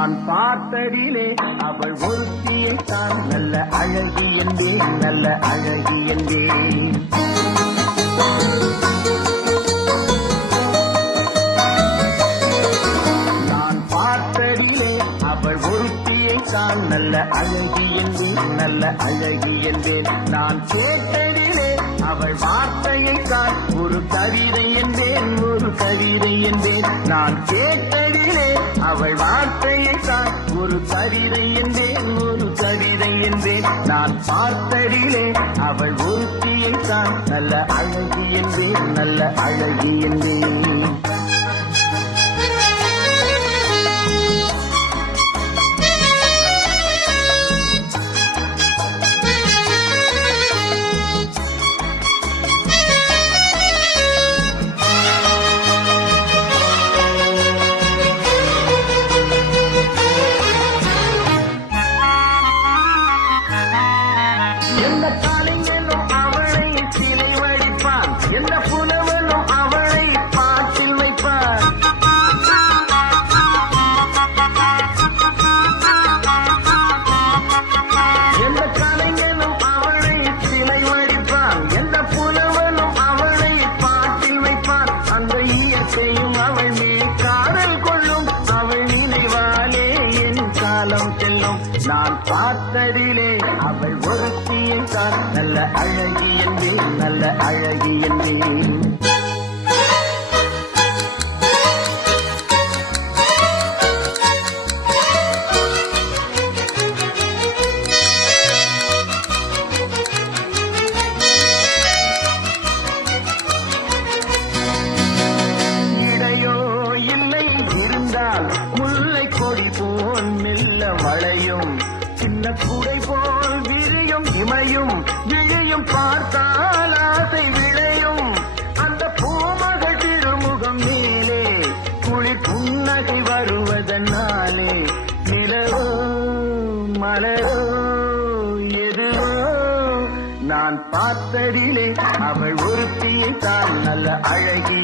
நான் பார்த்ததிலே அவள் ஒருத்தியை தான் நல்ல அழகி என்பேன், நல்ல அழகி என்பேன். நான் பார்த்ததிலே அவள் ஒருத்தியை தான் நல்ல அழகி என்பேன், நல்ல அழகி என்பேன். நான் கேட்டதிலே அவள் வார்த்தையை தான் ஒரு கவிதை என்பேன், ஒரு கவிதை என்பேன். நான் கேட்டதிலே அவள் வார்த்தையை தான் ஒரு கவிதை என்பேன், ஒரு கவிதை என்பேன். நான் பார்த்ததிலே அவள் ஒருத்தியை தான் நல்ல அழகி என்பேன், நல்ல அழகி என்பேன். எந்த காலைஞனும் அவளை சிலை வடிப்பான், எந்த புலவனும் அவளை பாட்டில் வைப்பான். எந்த காலைஞனும் அவளை சிலை வடிப்பான், எந்த புலவனும் அவளை பாட்டில் வைப்பான். அந்த இயற்கையும் அவள் மேல் காதல் கொள்ளும், அவள் நினைவாலே என் காலம் செல்லும். நான் பார்த்ததிலே அவள் ஒருத்தியை தான் நல்ல அழகி என்பேன், நல்ல அழகி என்பேன். இடையோ இல்லை இருந்தால் முல்லை கொடி போல் மெல்ல வளையும், சின்ன குடை போல் விரியும் இமையும் விழியும் பார்த்தால் ஆசை விளையும். அந்த பூமகள் திருமுகம் மேலே குளிர் புன்னகை வருவதனாலே நிலவோ மலரோ எதுவோ நான் பார்த்ததிலே அவள் ஒருத்தியை தான் நல்ல அழகி